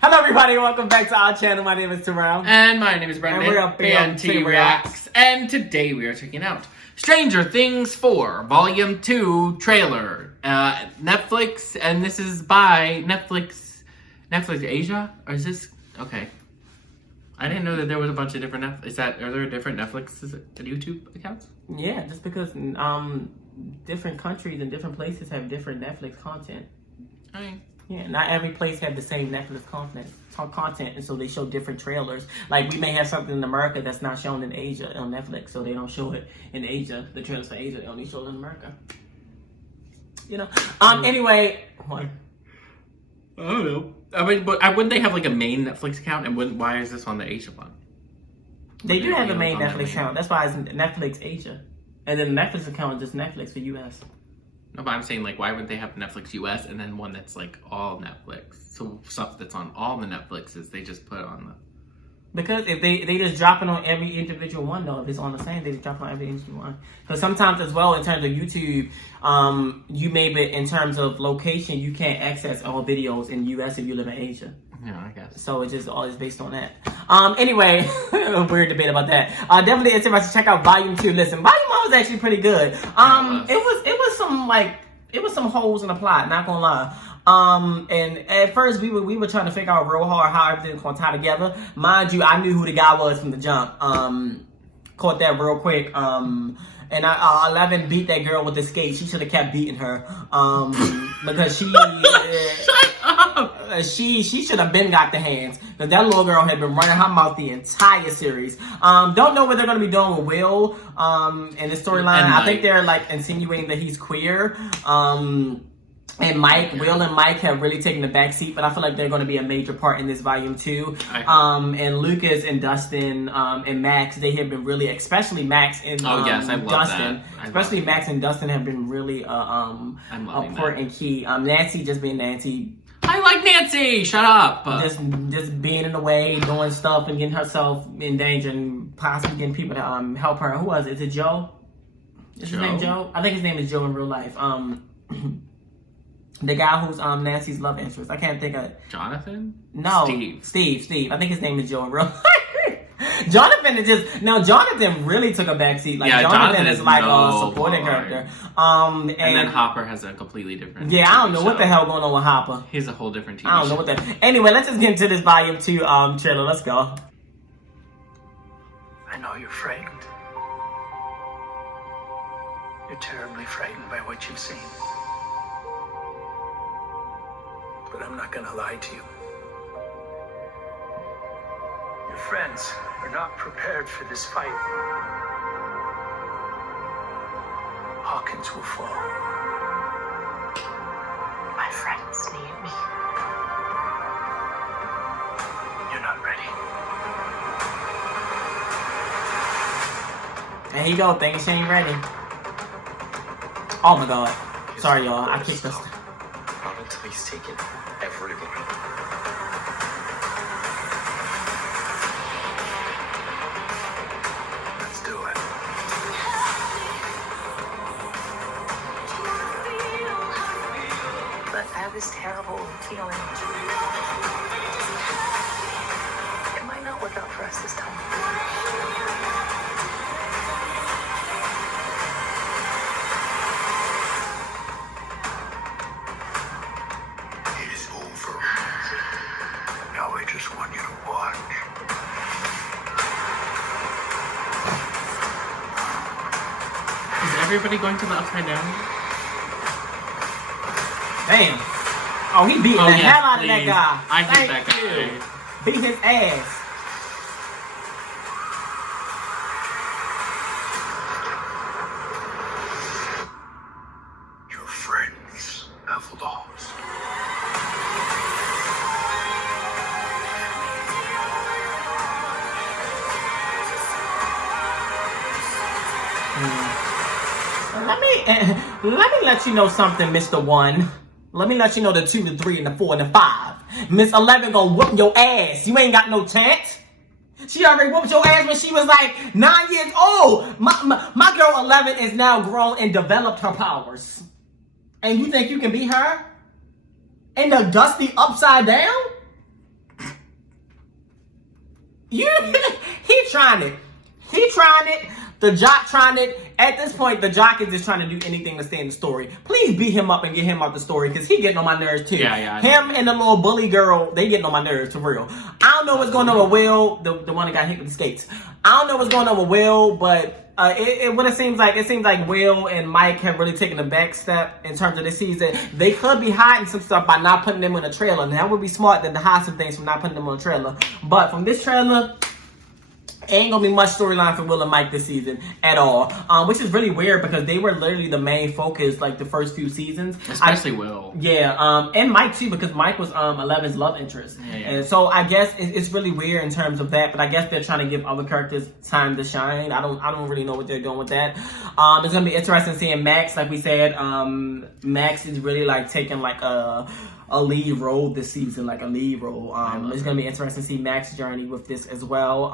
Hello everybody, welcome back to our channel. My name is Terrell. And my name is Brendan. And we're up BNT Reacts. And today we are checking out Stranger Things 4 Volume 2 trailer. Netflix, and this is by Netflix Asia? Or is this... Okay. I didn't know that there was a bunch of different are there different Netflix YouTube accounts? Yeah, just because different countries and different places have different Netflix content. I mean... Yeah, not every place have the same Netflix content, and so they show different trailers. Like, we may have something in America that's not shown in Asia on Netflix, so they don't show it in Asia. The trailers for Asia, they only show it in America. You know? Anyway, what? I don't know. I mean, but wouldn't they have, like, a main Netflix account, and why is this on the Asia one? They do have a main Netflix account. That's why it's Netflix Asia. And then the Netflix account is just Netflix for US. No, but I'm saying, like, why wouldn't they have Netflix US and then one that's, like, all Netflix? So stuff that's on all the Netflixes, they just put on the... Because if they just drop it on every individual one, though. If it's on the same, they just drop it on every individual one. Because sometimes as well, in terms of YouTube, you may be, in terms of location, you can't access all videos in US if you live in Asia. Yeah, I guess. So it's just always based on that. Anyway, a weird debate about that. Definitely interesting to check out Volume 2. Listen, Volume 1 was actually pretty good. It was some holes in the plot, not gonna lie. And at first we were trying to figure out real hard how everything's gonna tie together. Mind you, I knew who the guy was from the jump. Caught that real quick. And 11 beat that girl with the skate. She should have kept beating her. Because she... Shut up! She should have been got the hands. Because that little girl had been running her mouth the entire series. Don't know what they're going to be doing with Will in the storyline. I think they're like insinuating that he's queer. And Will and Mike have really taken the back seat, but I feel like they're going to be a major part in this Volume 2. And Lucas and Dustin and Max, they have been really, especially Max and Dustin. Especially Max and Dustin have been really important key. Nancy just being Nancy. I like Nancy! Shut up! Just being in the way, doing stuff and getting herself in danger and possibly getting people to help her. Who was it? Is it Joe? Is his name Joe? I think his name is Joe in real life. The guy who's Nancy's love interest. I can't think of it. Jonathan? No. Steve. I think his name is Joe in real life. Jonathan really took a backseat. Like, Jonathan is like a supporting character. And then Hopper has a completely different... Yeah, I don't know what the hell going on with Hopper. He's a whole different TV show. I don't know what that... Anyway, let's just get into this Volume 2 trailer. Let's go. I know you're frightened. You're terribly frightened by what you've seen. But I'm not gonna lie to you. Your friends are not prepared for this fight. Hawkins will fall. My friends need me. You're not ready. There you go, things she ain't ready. Oh my god. Sorry y'all, I kicked us. Not until he's taken everyone. Let's do it. But I have this terrible feeling. It might not work out for us this time. Now I just want you to watch. Is everybody going to the Upside Down? Damn. Oh, he beating the hell out of that guy. I hate that guy. Beat his ass. Your friends have lost. Let me let you know something, Mr. 1. Let me let you know the 2, the 3, and the 4, and the 5. Miss 11 gonna whoop your ass. You ain't got no chance. She already whooped your ass when she was like 9 years old. My girl 11 is now grown and developed her powers. And you think you can beat her? In the dusty Upside Down? He trying it. He trying it. The jock trying it. At this point, the jock is just trying to do anything to stay in the story. Please beat him up and get him out the story because he getting on my nerves too. Yeah. Him and the little bully girl, they getting on my nerves for real. I don't know what's going on with Will, the one that got hit with the skates. I don't know what's going on with Will, but it seems like Will and Mike have really taken a back step in terms of this season. They could be hiding some stuff by not putting them in a trailer. And that would be smart to hide some things from not putting them on a trailer. But from this trailer, ain't gonna be much storyline for Will and Mike this season at all, which is really weird because they were literally the main focus like the first few seasons. Especially Will. Yeah, and Mike too because Mike was Eleven's love interest, and so I guess it's really weird in terms of that. But I guess they're trying to give other characters time to shine. I don't really know what they're doing with that. It's gonna be interesting seeing Max. Like we said, Max is really like taking like a lead role this season, like a lead role. It's gonna be interesting to see Max's journey with this as well.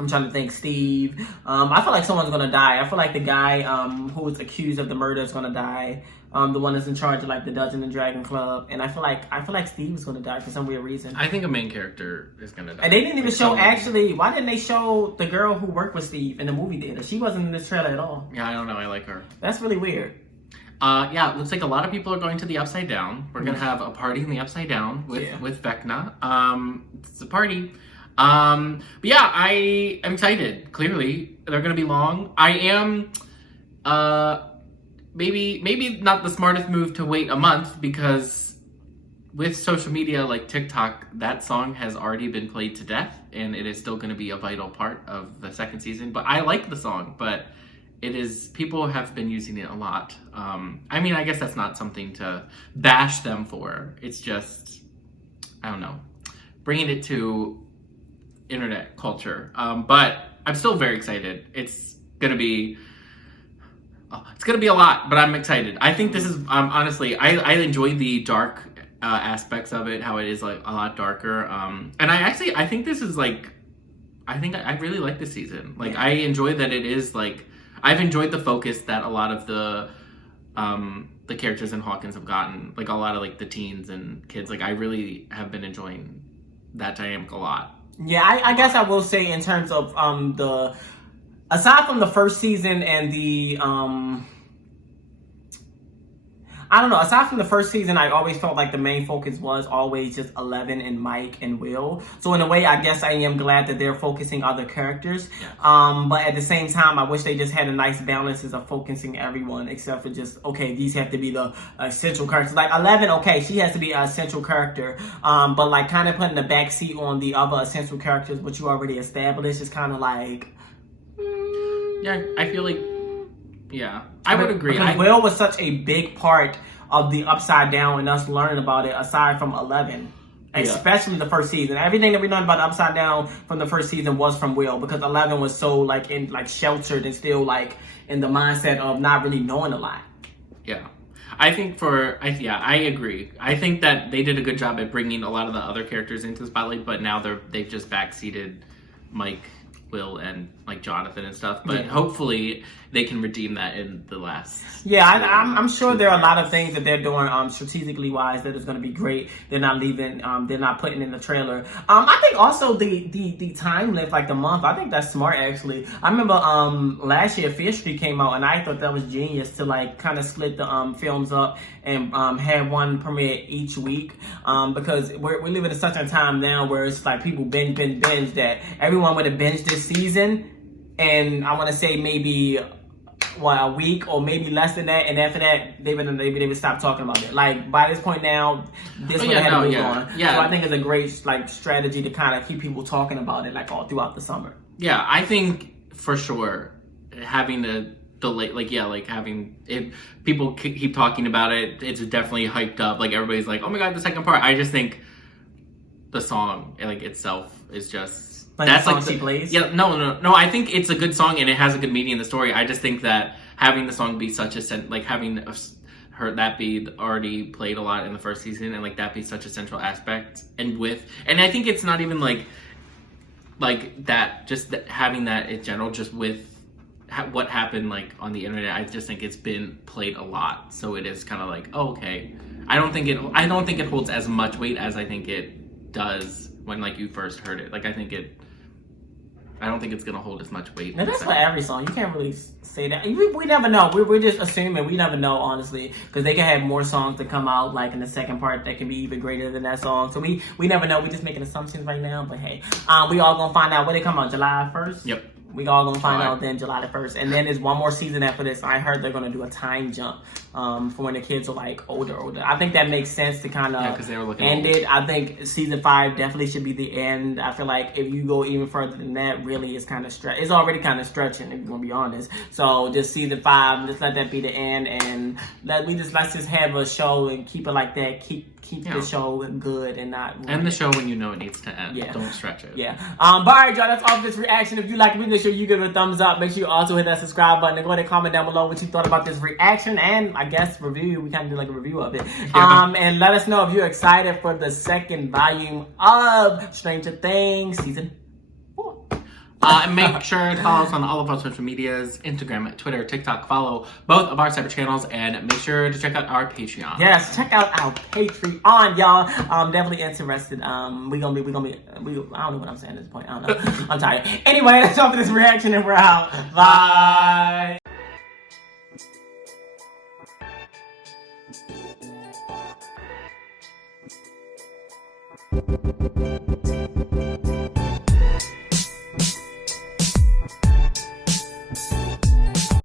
I'm trying to think, Steve. I feel like someone's gonna die. I feel like the guy who was accused of the murder is gonna die. The one that's in charge of like the Dungeons and Dragon Club, and I feel like Steve is gonna die for some weird reason. I think a main character is gonna die. And they didn't even show actually. Why didn't they show the girl who worked with Steve in the movie theater? She wasn't in this trailer at all. Yeah, I don't know. I like her. That's really weird. Yeah, looks like a lot of people are going to the Upside Down. We're gonna have a party in the Upside Down with Vecna. It's a party. But yeah, I am excited. Clearly, they're gonna be long. I am, maybe not the smartest move to wait a month because with social media like TikTok, that song has already been played to death, and it is still gonna be a vital part of the second season. But I like the song, but people have been using it a lot. I mean, I guess that's not something to bash them for. It's just, I don't know, bringing it to internet culture. But I'm still very excited. It's gonna be a lot, but I'm excited. I think this is, honestly, I enjoy the dark aspects of it, how it is like a lot darker. And I think this is like, I really like this season. Like, I enjoy that it is like, I've enjoyed the focus that a lot of the characters in Hawkins have gotten. Like a lot of like the teens and kids. Like I really have been enjoying that dynamic a lot. Yeah, I guess I will say in terms of aside from the first season and the I don't know. Aside from the first season, I always felt like the main focus was always just 11 and Mike and Will. So in a way, I guess I am glad that they're focusing other characters. Yeah. But at the same time, I wish they just had a nice balance of focusing everyone except for just, okay, these have to be the central characters. Like 11, okay, she has to be a central character. But like kind of putting the backseat on the other essential characters, which you already established, is kind of like... Yeah, I feel like... Yeah, I would agree. Because Will was such a big part of the Upside Down and us learning about it aside from 11. Especially the first season. Everything that we learned about the Upside Down from the first season was from Will because 11 was so like in like sheltered and still like in the mindset of not really knowing a lot. Yeah. I think I agree. I think that they did a good job at bringing a lot of the other characters into the spotlight, but now they've just backseated Mike, Will, and like Jonathan and stuff. But hopefully they can redeem that in the last. Yeah, I'm sure there are a lot of things that they're doing strategically wise that is going to be great. They're not leaving. They're not putting in the trailer. I think also the time length, like the month. I think that's smart actually. I remember last year Fear Street came out, and I thought that was genius to like kind of split the films up and have one premiere each week because we're living in such a time now where it's like people binge that everyone would have binged this season, and I want to say maybe a week or maybe less than that, and after that they would stop talking about it. Like by this point now, this would have moved on. Yeah. So I think it's a great like strategy to kind of keep people talking about it like all throughout the summer. Yeah, I think for sure having the delay, like having it, people keep talking about it. It's definitely hyped up. Like everybody's like, oh my god, the second part. I just think the song like itself is just. That's like she plays? Yeah, no. I think it's a good song and it has a good meaning in the story. I just think that having the song be such having that be already played a lot in the first season and like that be such a central aspect and I think it's not even like that, just having that in general, just with what happened like on the internet. I just think it's been played a lot, so it is kind of like, oh, okay. I don't think it holds as much weight as I think it does when like you first heard it. Like I don't think it's gonna hold as much weight. Now that's for every song. You can't really say that. We never know. We're just assuming. We never know, honestly, because they can have more songs to come out like in the second part that can be even greater than that song. So we never know. We're just making assumptions right now. But hey, we all gonna find out when they come out, July 1st. Yep. We all gonna find out then July the 1st. And then there's one more season after this. I heard they're gonna do a time jump for when the kids are like older. I think that makes sense to kind of they were looking end old. it. I think season 5 definitely should be the end. I feel like if you go even further than that, really it's kind of it's already kind of stretching, if you're gonna be honest. So just season 5, just let that be the end, and let's just have a show and keep it like that. Keep the show good and not End the show when you know it needs to end. Yeah. Don't stretch it. Yeah. But alright, y'all, that's all for this reaction. If you like it, make sure you give it a thumbs up. Make sure you also hit that subscribe button and go ahead and comment down below what you thought about this reaction and I guess review. We kind of do like a review of it. Yeah. And let us know if you're excited for the second volume of Stranger Things season 4. And make sure to follow us on all of our social medias, Instagram, Twitter, TikTok. Follow both of our separate channels and make sure to check out our Patreon. Yes, check out our Patreon, y'all. I'm definitely interested. We gonna be. I don't know what I'm saying at this point. I don't know. I'm tired. Anyway, that's all for this reaction, and we're out. Bye. Bye.